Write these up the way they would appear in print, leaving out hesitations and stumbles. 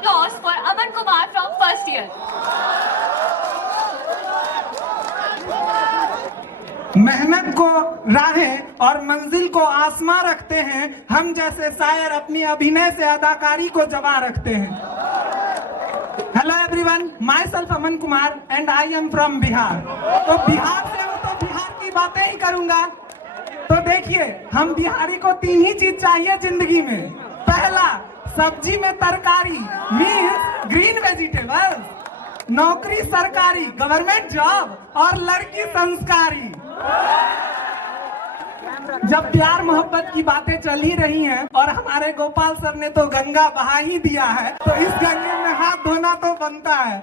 applause for Aman Kumar from first year. मेहनत को राहें और मंजिल को आसमां रखते हैं, हम जैसे शायर अपनी अभिनय से अदाकारी को जमा रखते हैं। Hello everyone, my self Aman Kumar and I am from Bihar. तो बिहार से हूँ तो बिहार की बातें ही करूंगा। तो देखिए, हम बिहारी को 3 ही चीज चाहिए जिंदगी में। पहला, सब्जी में तरकारी मीन्स ग्रीन वेजिटेबल, नौकरी सरकारी गवर्नमेंट जॉब, और लड़की संस्कारी। जब प्यार मोहब्बत की बातें चल ही रही हैं और हमारे गोपाल सर ने तो गंगा बहा ही दिया है, तो इस गंगे में हाथ धोना तो बनता है।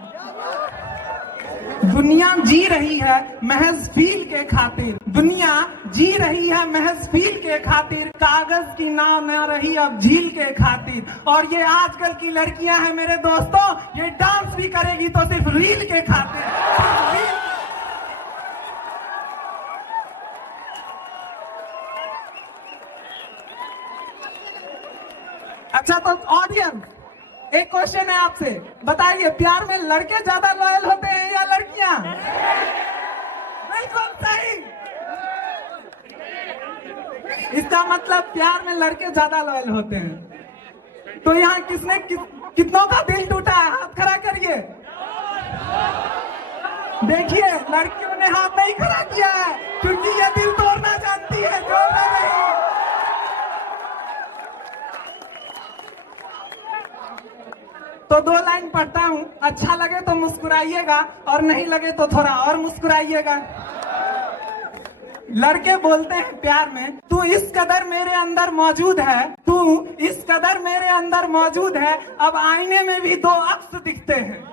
दुनिया जी रही है महज फील के खातिर, दुनिया जी रही है महज फील के खातिर, कागज की नाव न रही अब झील के खातिर। और ये आजकल की लड़कियां हैं मेरे दोस्तों, ये डांस भी करेगी तो सिर्फ रील के खातिर। अच्छा, तो ऑडियंस, एक क्वेश्चन है आपसे, बताइए प्यार में लड़के ज्यादा लॉयल होते हैं या लड़कियां? बिल्कुल सही। इसका मतलब प्यार में लड़के ज्यादा लॉयल होते हैं। तो यहाँ कितनों का दिल टूटा है? हाथ खड़ा करिए। देखिए, लड़कियों ने हाथ नहीं खड़ा किया है क्योंकि ये दिल तोड़ना जानती है, जोड़ना नहीं। तो 2 लाइन पढ़ता हूँ, अच्छा लगे तो मुस्कुराइएगा और नहीं लगे तो थोड़ा और मुस्कुराइएगा। लड़के बोलते हैं प्यार में, तू इस कदर मेरे अंदर मौजूद है, तू इस कदर मेरे अंदर मौजूद है, अब आईने में भी 2 अक्स दिखते हैं।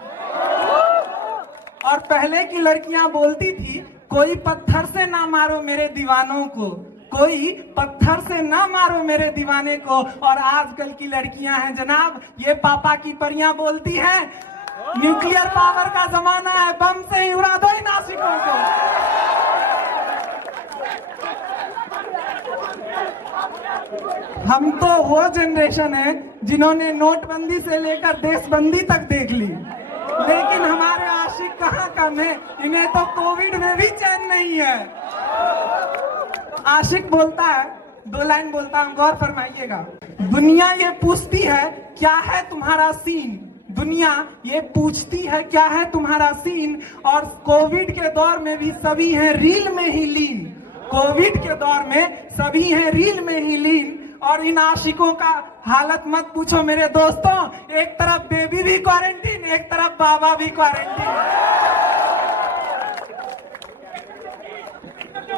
और पहले की लड़कियां बोलती थी, कोई पत्थर से ना मारो मेरे दीवानों को, कोई पत्थर से ना मारो मेरे दीवाने को। और आजकल की लड़कियां हैं जनाब, ये पापा की परियां बोलती हैं, न्यूक्लियर पावर का जमाना है, बम से ही उड़ा दो इन आशिकों को। हम तो वो जनरेशन है जिन्होंने नोटबंदी से लेकर देशबंदी तक देख ली, लेकिन हमारे आशिक कहाँ कम है, इन्हें तो कोविड में भी चैन नहीं है। आशिक बोलता है, 2 लाइन बोलता हूँ, गौर फरमाइएगा। दुनिया ये पूछती है क्या है तुम्हारा सीन, दुनिया ये पूछती है क्या है तुम्हारा सीन, और कोविड के दौर में भी सभी हैं रील में ही लीन, कोविड के दौर में सभी हैं रील में ही लीन। और इन आशिकों का हालत मत पूछो मेरे दोस्तों, एक तरफ बेबी भी क्वारंटीन, एक तरफ बाबा भी क्वारंटीन।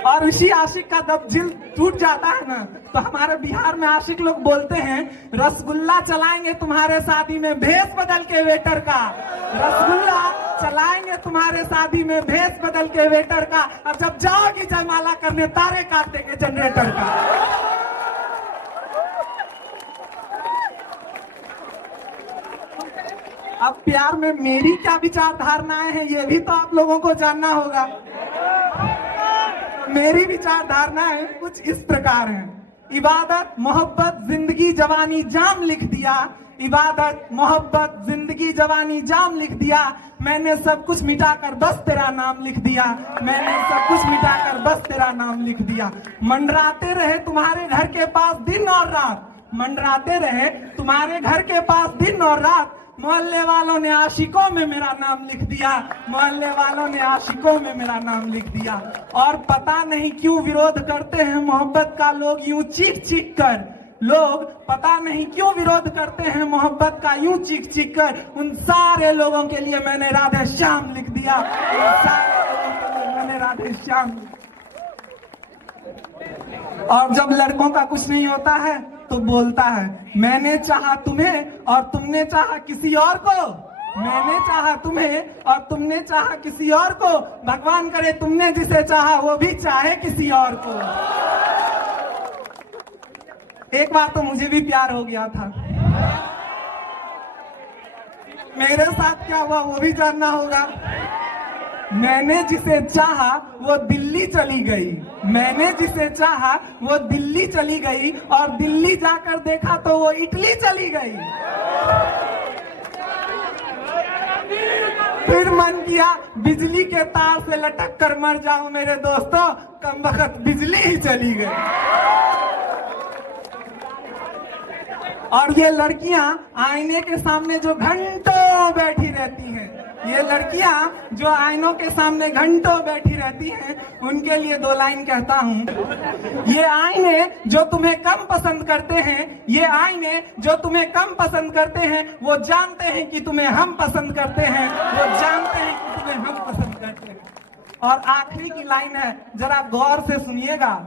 और उसी आशिक का जब दिल टूट जाता है ना, तो हमारे बिहार में आशिक लोग बोलते हैं, रसगुल्ला चलाएंगे तुम्हारे शादी में भेष बदल के वेटर का, रसगुल्ला चलाएंगे तुम्हारे शादी में भेष बदल के वेटर का, और जब जाओगी जयमाला करने तारे काट देंगे जनरेटर का। अब प्यार में मेरी क्या विचारधारणाएं हैं, ये भी तो आप लोगों को जानना होगा। मेरी विचारधारणाएं कुछ इस प्रकार हैं। इबादत मोहब्बत जिंदगी जवानी जाम लिख दिया, इबादत मोहब्बत जिंदगी जवानी जाम लिख दिया, मैंने सब कुछ मिटाकर बस तेरा नाम लिख दिया, मैंने सब कुछ मिटाकर बस तेरा नाम लिख दिया। मंडराते रहे तुम्हारे घर के पास दिन और रात, मंडराते रहे तुम्हारे घर के पास दिन और रात, मोहल्ले वालों ने आशिकों में मेरा नाम लिख दिया, मोहल्ले वालों ने आशिकों में मेरा नाम लिख दिया। और पता नहीं क्यों विरोध करते हैं मोहब्बत का लोग यूं चीख चीख कर, लोग पता नहीं क्यों विरोध करते हैं मोहब्बत का यूं चीख चीख कर। उन सारे लोगों के लिए मैंने राधे श्याम लिख दिया, उन सारे लोगों के लिए मैंने राधे श्याम। और जब लड़कों का कुछ नहीं होता है तो बोलता है, मैंने चाहा तुम्हें और तुमने चाहा किसी और को, मैंने चाहा तुम्हें और तुमने चाहा किसी और को, भगवान करे तुमने जिसे चाहा वो भी चाहे किसी और को। एक बार तो मुझे भी प्यार हो गया था, मेरे साथ क्या हुआ वो भी जानना होगा। मैंने जिसे चाहा वो दिल्ली चली गई, मैंने जिसे चाहा वो दिल्ली चली गई, और दिल्ली जाकर देखा तो वो इटली चली गई। फिर मन किया बिजली के तार से लटक कर मर जाऊं मेरे दोस्तों, कमबख्त बिजली ही चली गई। और ये लड़कियां आईने के सामने जो घंटों बैठी रहती हैं, ये लड़कियां जो आईनों के सामने घंटों बैठी रहती हैं, उनके लिए 2 लाइन कहता हूँ। ये आईने जो तुम्हें कम पसंद करते हैं, ये आईने जो तुम्हें कम पसंद करते हैं, वो जानते हैं कि तुम्हें हम पसंद करते हैं, वो जानते हैं कि तुम्हें हम पसंद करते हैं। और आखिरी की लाइन है, जरा गौर से सुनिएगा।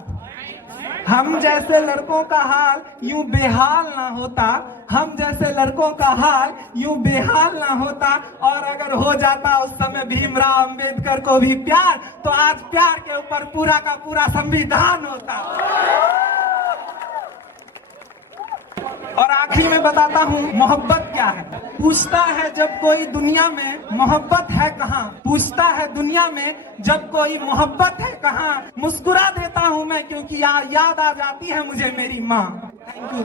हम जैसे लड़कों का हाल यूं बेहाल ना होता, हम जैसे लड़कों का हाल यूं बेहाल ना होता, और अगर हो जाता उस समय भीमराव अंबेडकर को भी प्यार, तो आज प्यार के ऊपर पूरा का पूरा संविधान होता। और आखिरी में बताता हूँ मोहब्बत क्या है। पूछता है जब कोई दुनिया में मोहब्बत है कहाँ, पूछता है दुनिया में जब कोई मोहब्बत है कहाँ, मुस्कुरा देता हूँ मैं क्योंकि याद आ जाती है मुझे मेरी माँ। Thank you.